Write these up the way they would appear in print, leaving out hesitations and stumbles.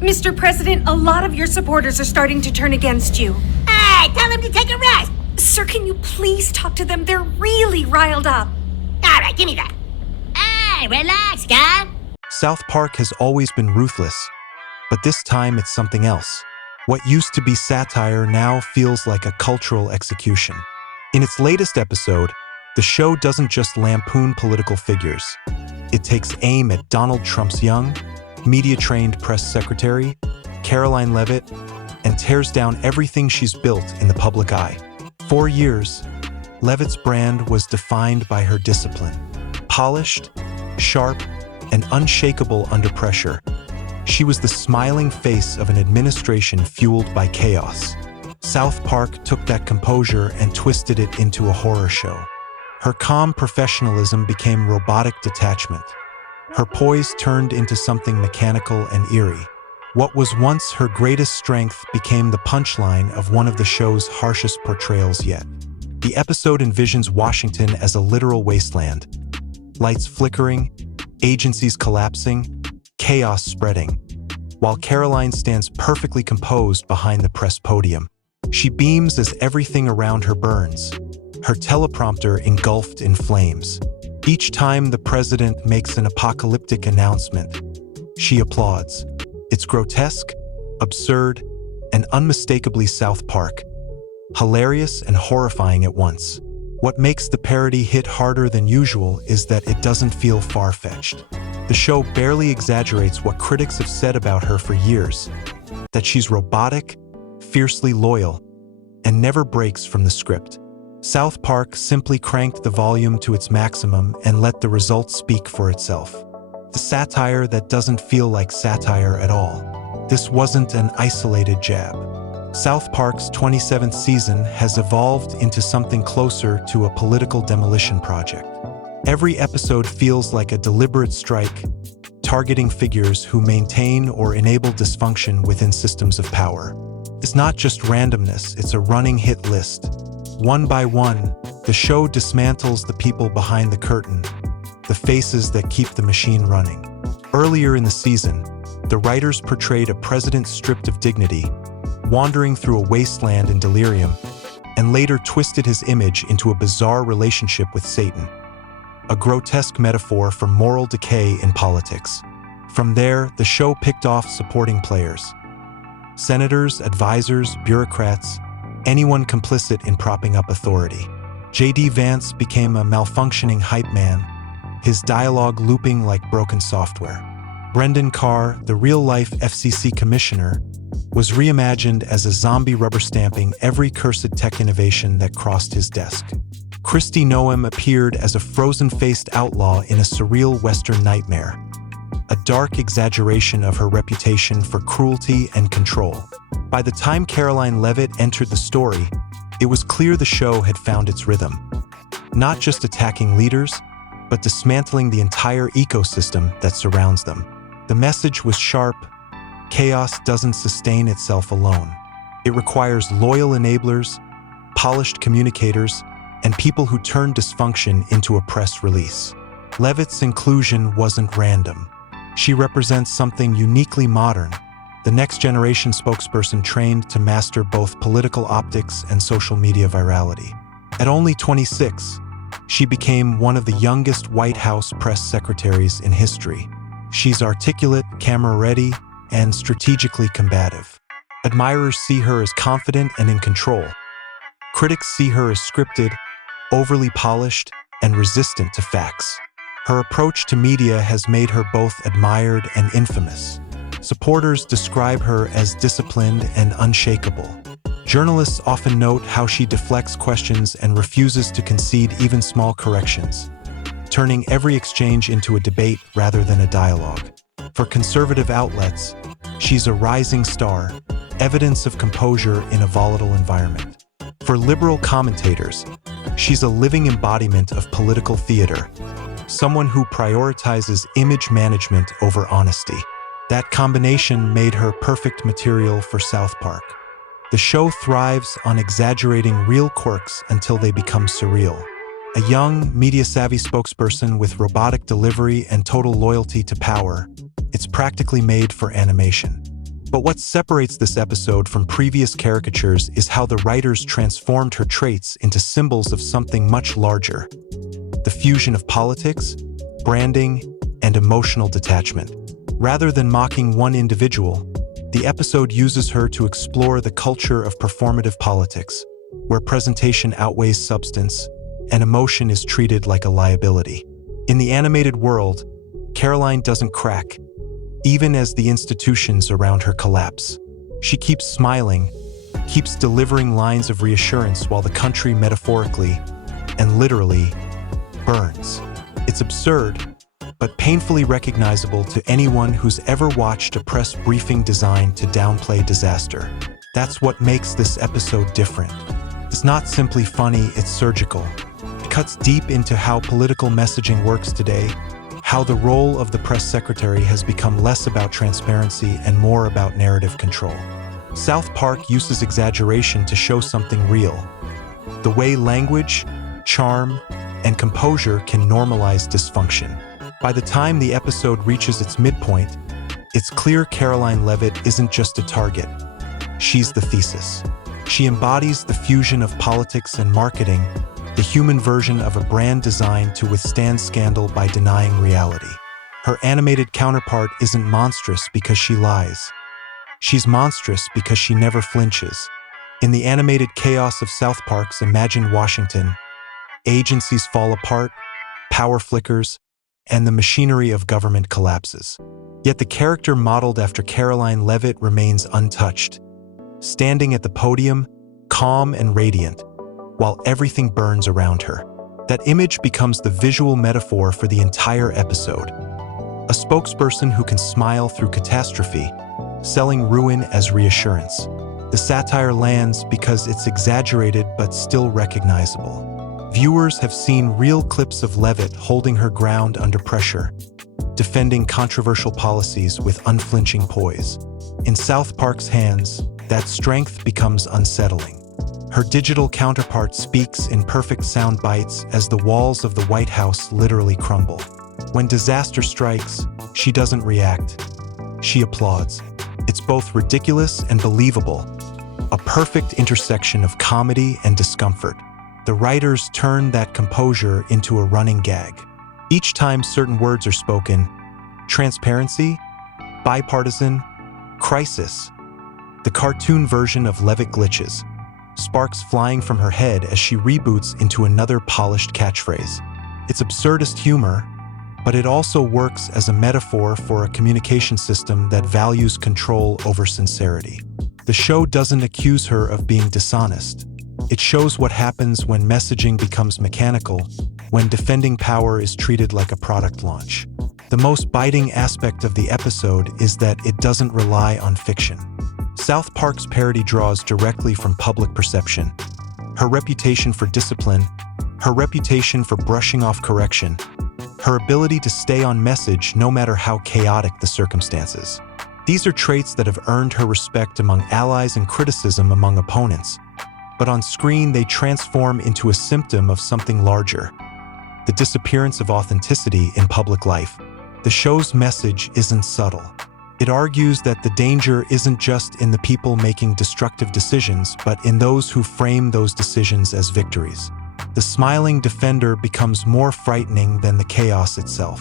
Mr. President, a lot of your supporters are starting to turn against you. Hey, tell them to take a rest. Sir, can you please talk to them? They're really riled up. All right, give me that. Hey, relax, guy. South Park has always been ruthless, but this time it's something else. What used to be satire now feels like a cultural execution. In its latest episode, the show doesn't just lampoon political figures. It takes aim at Donald Trump's young, media-trained press secretary, Caroline Leavitt, and tears down everything she's built in the public eye. For years, Leavitt's brand was defined by her discipline. Polished, sharp, and unshakable under pressure, she was the smiling face of an administration fueled by chaos. South Park took that composure and twisted it into a horror show. Her calm professionalism became robotic detachment. Her poise turned into something mechanical and eerie. What was once her greatest strength became the punchline of one of the show's harshest portrayals yet. The episode envisions Washington as a literal wasteland. Lights flickering, agencies collapsing, chaos spreading. While Caroline stands perfectly composed behind the press podium, she beams as everything around her burns, her teleprompter engulfed in flames. Each time the president makes an apocalyptic announcement, she applauds. It's grotesque, absurd, and unmistakably South Park. Hilarious and horrifying at once. What makes the parody hit harder than usual is that it doesn't feel far-fetched. The show barely exaggerates what critics have said about her for years, that she's robotic, fiercely loyal, and never breaks from the script. South Park simply cranked the volume to its maximum and let the results speak for itself. The satire that doesn't feel like satire at all. This wasn't an isolated jab. South Park's 27th season has evolved into something closer to a political demolition project. Every episode feels like a deliberate strike, targeting figures who maintain or enable dysfunction within systems of power. It's not just randomness, it's a running hit list. One by one, the show dismantles the people behind the curtain, the faces that keep the machine running. Earlier in the season, the writers portrayed a president stripped of dignity, wandering through a wasteland in delirium, and later twisted his image into a bizarre relationship with Satan, a grotesque metaphor for moral decay in politics. From there, the show picked off supporting players. Senators, advisors, bureaucrats, anyone complicit in propping up authority. J.D. Vance became a malfunctioning hype man, his dialogue looping like broken software. Brendan Carr, the real-life FCC commissioner, was reimagined as a zombie rubber-stamping every cursed tech innovation that crossed his desk. Kristi Noem appeared as a frozen-faced outlaw in a surreal Western nightmare, a dark exaggeration of her reputation for cruelty and control. By the time Caroline Leavitt entered the story, it was clear the show had found its rhythm. Not just attacking leaders, but dismantling the entire ecosystem that surrounds them. The message was sharp: chaos doesn't sustain itself alone. It requires loyal enablers, polished communicators, and people who turn dysfunction into a press release. Leavitt's inclusion wasn't random. She represents something uniquely modern, the next generation spokesperson trained to master both political optics and social media virality. At only 26, she became one of the youngest White House press secretaries in history. She's articulate, camera-ready, and strategically combative. Admirers see her as confident and in control. Critics see her as scripted, overly polished, and resistant to facts. Her approach to media has made her both admired and infamous. Supporters describe her as disciplined and unshakable. Journalists often note how she deflects questions and refuses to concede even small corrections, turning every exchange into a debate rather than a dialogue. For conservative outlets, she's a rising star, evidence of composure in a volatile environment. For liberal commentators, she's a living embodiment of political theater, someone who prioritizes image management over honesty. That combination made her perfect material for South Park. The show thrives on exaggerating real quirks until they become surreal. A young, media-savvy spokesperson with robotic delivery and total loyalty to power, it's practically made for animation. But what separates this episode from previous caricatures is how the writers transformed her traits into symbols of something much larger: the fusion of politics, branding, and emotional detachment. Rather than mocking one individual, the episode uses her to explore the culture of performative politics, where presentation outweighs substance and emotion is treated like a liability. In the animated world, Caroline doesn't crack, even as the institutions around her collapse. She keeps smiling, keeps delivering lines of reassurance while the country metaphorically and literally burns. It's absurd, but painfully recognizable to anyone who's ever watched a press briefing designed to downplay disaster. That's what makes this episode different. It's not simply funny, it's surgical. It cuts deep into how political messaging works today, how the role of the press secretary has become less about transparency and more about narrative control. South Park uses exaggeration to show something real: the way language, charm, and composure can normalize dysfunction. By the time the episode reaches its midpoint, it's clear Caroline Leavitt isn't just a target. She's the thesis. She embodies the fusion of politics and marketing, the human version of a brand designed to withstand scandal by denying reality. Her animated counterpart isn't monstrous because she lies. She's monstrous because she never flinches. In the animated chaos of South Park's Imagine Washington, agencies fall apart, power flickers, and the machinery of government collapses. Yet the character modeled after Caroline Leavitt remains untouched, standing at the podium, calm and radiant, while everything burns around her. That image becomes the visual metaphor for the entire episode. A spokesperson who can smile through catastrophe, selling ruin as reassurance. The satire lands because it's exaggerated but still recognizable. Viewers have seen real clips of Leavitt holding her ground under pressure, defending controversial policies with unflinching poise. In South Park's hands, that strength becomes unsettling. Her digital counterpart speaks in perfect sound bites as the walls of the White House literally crumble. When disaster strikes, she doesn't react. She applauds. It's both ridiculous and believable, a perfect intersection of comedy and discomfort. The writers turn that composure into a running gag. Each time certain words are spoken: transparency, bipartisan, crisis. The cartoon version of Leavitt glitches, sparks flying from her head as she reboots into another polished catchphrase. It's absurdist humor, but it also works as a metaphor for a communication system that values control over sincerity. The show doesn't accuse her of being dishonest. It shows what happens when messaging becomes mechanical, when defending power is treated like a product launch. The most biting aspect of the episode is that it doesn't rely on fiction. South Park's parody draws directly from public perception. Her reputation for discipline, her reputation for brushing off correction, her ability to stay on message no matter how chaotic the circumstances. These are traits that have earned her respect among allies and criticism among opponents. But on screen, they transform into a symptom of something larger: the disappearance of authenticity in public life. The show's message isn't subtle. It argues that the danger isn't just in the people making destructive decisions, but in those who frame those decisions as victories. The smiling defender becomes more frightening than the chaos itself.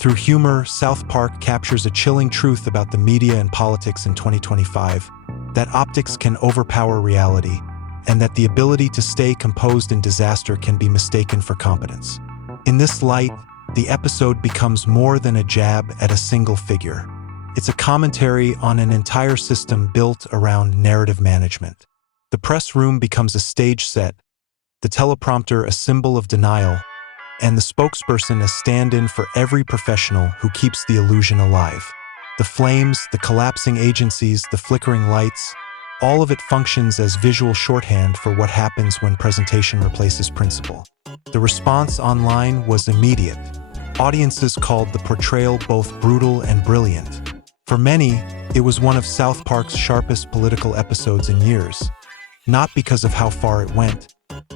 Through humor, South Park captures a chilling truth about the media and politics in 2025, that optics can overpower reality, and that the ability to stay composed in disaster can be mistaken for competence. In this light, the episode becomes more than a jab at a single figure. It's a commentary on an entire system built around narrative management. The press room becomes a stage set, the teleprompter a symbol of denial, and the spokesperson a stand-in for every professional who keeps the illusion alive. The flames, the collapsing agencies, the flickering lights, all of it functions as visual shorthand for what happens when presentation replaces principle. The response online was immediate. Audiences called the portrayal both brutal and brilliant. For many, it was one of South Park's sharpest political episodes in years, not because of how far it went,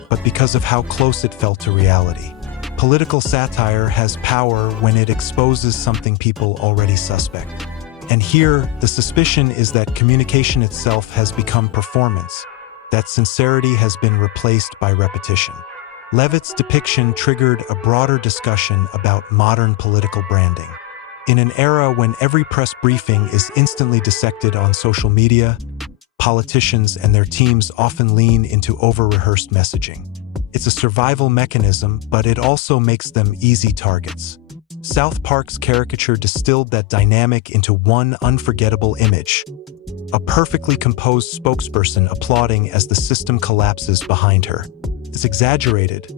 but because of how close it felt to reality. Political satire has power when it exposes something people already suspect. And here, the suspicion is that communication itself has become performance, that sincerity has been replaced by repetition. Leavitt's depiction triggered a broader discussion about modern political branding. In an era when every press briefing is instantly dissected on social media, politicians and their teams often lean into over-rehearsed messaging. It's a survival mechanism, but it also makes them easy targets. South Park's caricature distilled that dynamic into one unforgettable image: a perfectly composed spokesperson applauding as the system collapses behind her. It's exaggerated,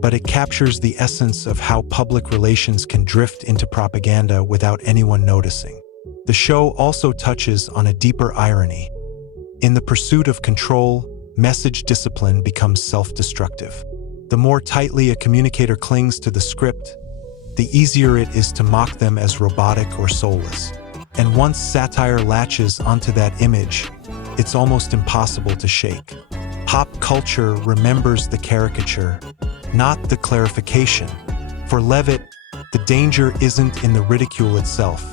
but it captures the essence of how public relations can drift into propaganda without anyone noticing. The show also touches on a deeper irony. In the pursuit of control, message discipline becomes self-destructive. The more tightly a communicator clings to the script, the easier it is to mock them as robotic or soulless. And once satire latches onto that image, it's almost impossible to shake. Pop culture remembers the caricature, not the clarification. For Leavitt, the danger isn't in the ridicule itself.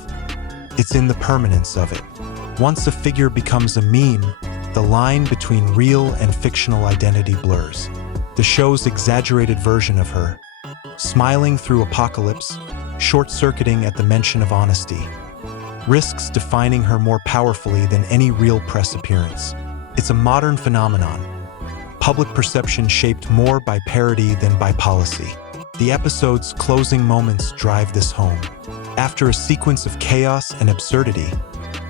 It's in the permanence of it. Once a figure becomes a meme, the line between real and fictional identity blurs. The show's exaggerated version of her, smiling through apocalypse, short-circuiting at the mention of honesty, risks defining her more powerfully than any real press appearance. It's a modern phenomenon. Public perception shaped more by parody than by policy. The episode's closing moments drive this home. After a sequence of chaos and absurdity,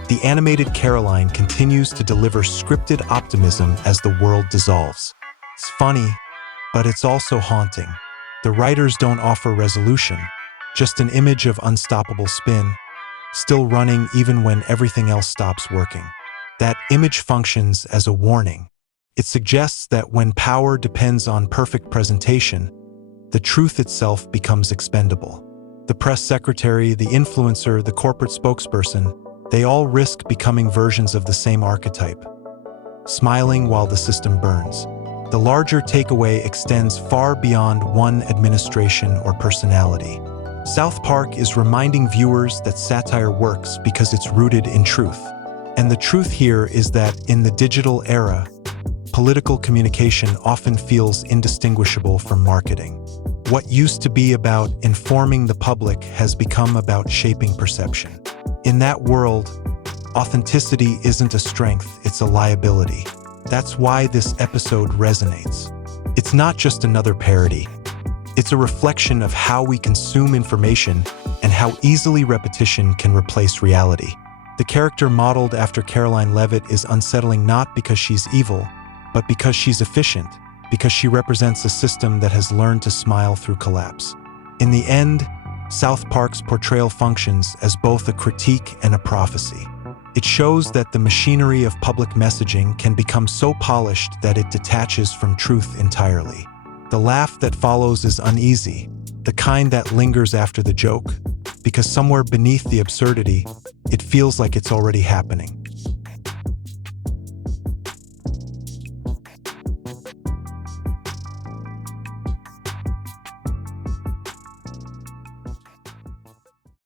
the animated Caroline continues to deliver scripted optimism as the world dissolves. It's funny, but it's also haunting. The writers don't offer resolution, just an image of unstoppable spin, still running even when everything else stops working. That image functions as a warning. It suggests that when power depends on perfect presentation, the truth itself becomes expendable. The press secretary, the influencer, the corporate spokesperson, they all risk becoming versions of the same archetype, smiling while the system burns. The larger takeaway extends far beyond one administration or personality. South Park is reminding viewers that satire works because it's rooted in truth. And the truth here is that in the digital era, political communication often feels indistinguishable from marketing. What used to be about informing the public has become about shaping perception. In that world, authenticity isn't a strength, it's a liability. That's why this episode resonates. It's not just another parody. It's a reflection of how we consume information and how easily repetition can replace reality. The character modeled after Caroline Leavitt is unsettling not because she's evil, but because she's efficient, because she represents a system that has learned to smile through collapse. In the end, South Park's portrayal functions as both a critique and a prophecy. It shows that the machinery of public messaging can become so polished that it detaches from truth entirely. The laugh that follows is uneasy, the kind that lingers after the joke, because somewhere beneath the absurdity, it feels like it's already happening.